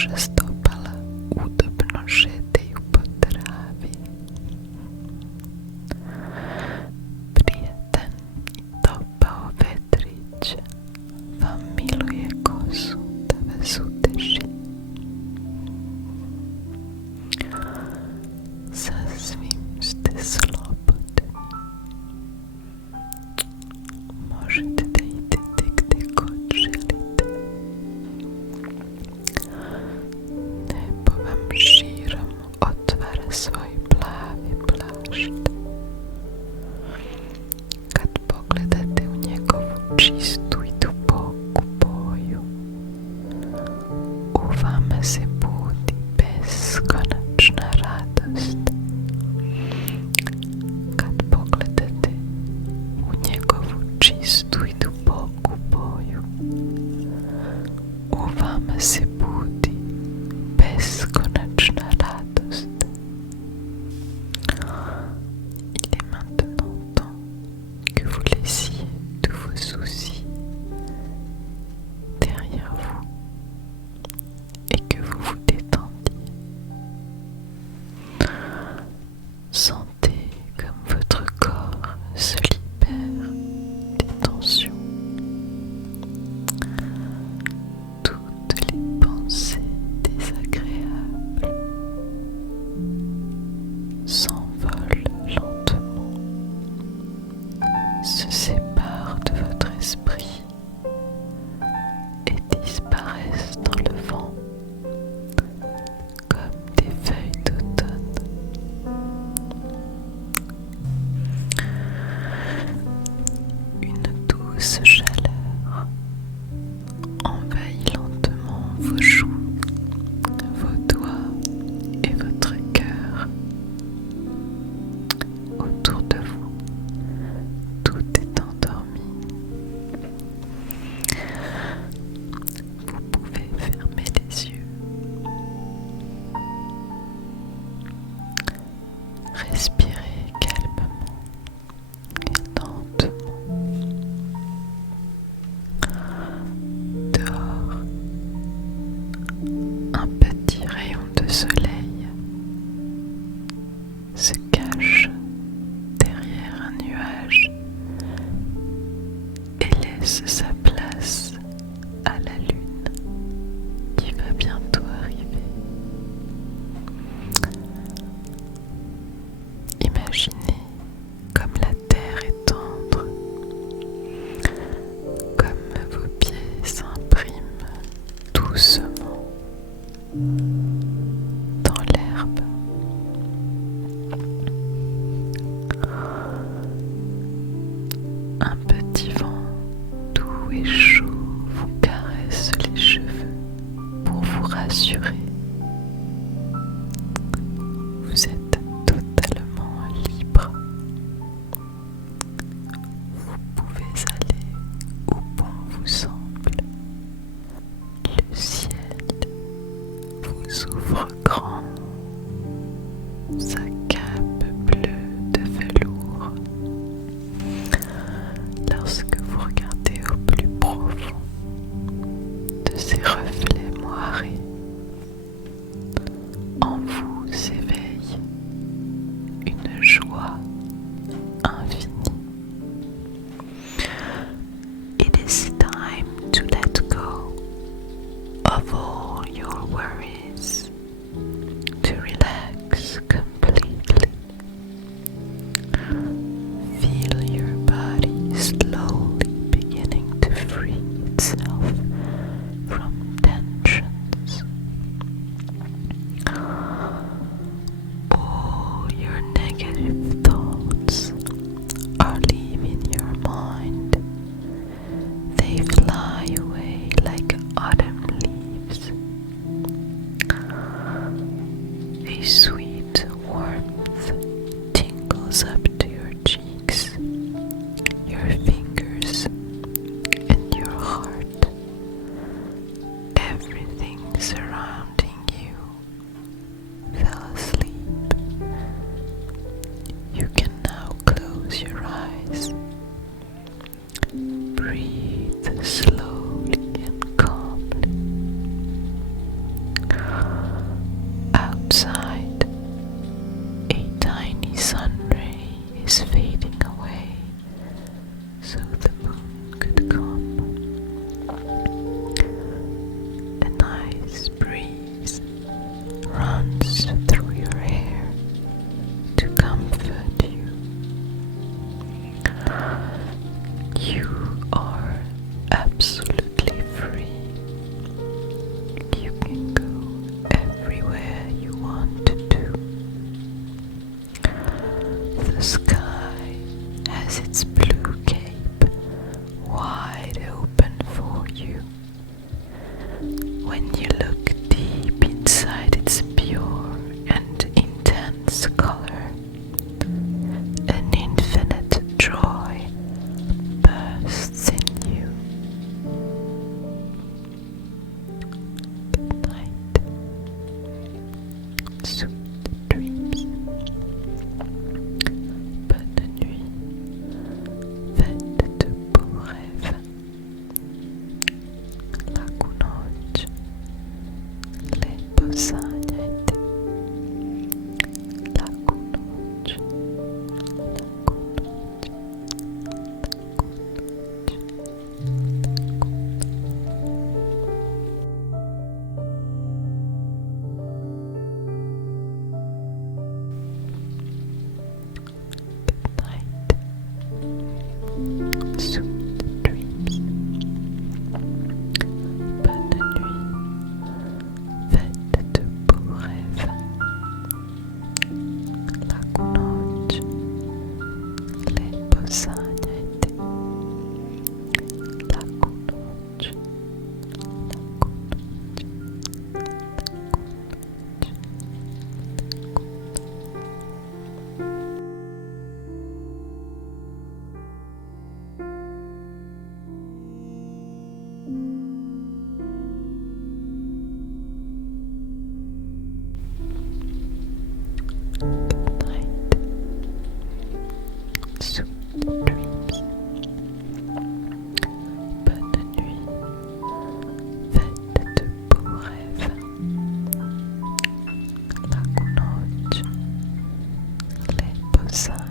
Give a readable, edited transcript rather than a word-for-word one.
Vaša stopala udobno šetaju po travi. Prijatan i topao vetrić vam miluje kosu da vas uteši. Sasvim ste slobodni. Možete da idete gde god želite. Nebo vam širom otvara svoj plavi plašt. Kad pogledate u njegovu čistu i duboku boju, u vama se budi beskonačna radost. Kad pogledate u njegovu čistu i duboku boju, u vama se budi beskonačna radost. Il est maintenant temps que vous laissiez tous vos soucis derrière vous et que vous vous détendiez. Sentez comme votre corps se libère des tensions. Toutes les pensées désagréables s'envolent lentement, se séparent de votre esprit et disparaissent dans le vent comme des feuilles d'automne. Une douce chaleur envahit lentement vos joues, vos doigts et votre cœur. Autour de vous, tout est endormi. Vous pouvez fermer les yeux. Respirez calmement et lentement. Dehors, un petit rayon de soleil se cache derrière un nuage et laisse sa place à la lune qui va bientôt arriver. Imaginez comme la terre est tendre, comme vos pieds s'impriment doucement dans l'herbe. Un petit vent doux et chaud vous caresse les cheveux pour vous rassurer. Vous êtes totalement libre. Vous pouvez aller où bon vous semble. Le ciel vous ouvre grand, sa cape bleue de velours. Lorsque vous regardez au plus profond de ces reflets moirés, en vous s'éveille une joie infinie. It is time to let go of all your worries, to relax completely. Feel your body slowly beginning to free itself from tensions. All your negative thoughts are leaving your mind. They fly away like autumn leaves. A sweet warmth tingles up to your cheeks, your fingers, and your heart. Everything surrounding you fell asleep. You can now close your eyes. Breathe slowly and calmly. dreams. Bonne nuit, faites de beaux rêves. La noche, Lepo.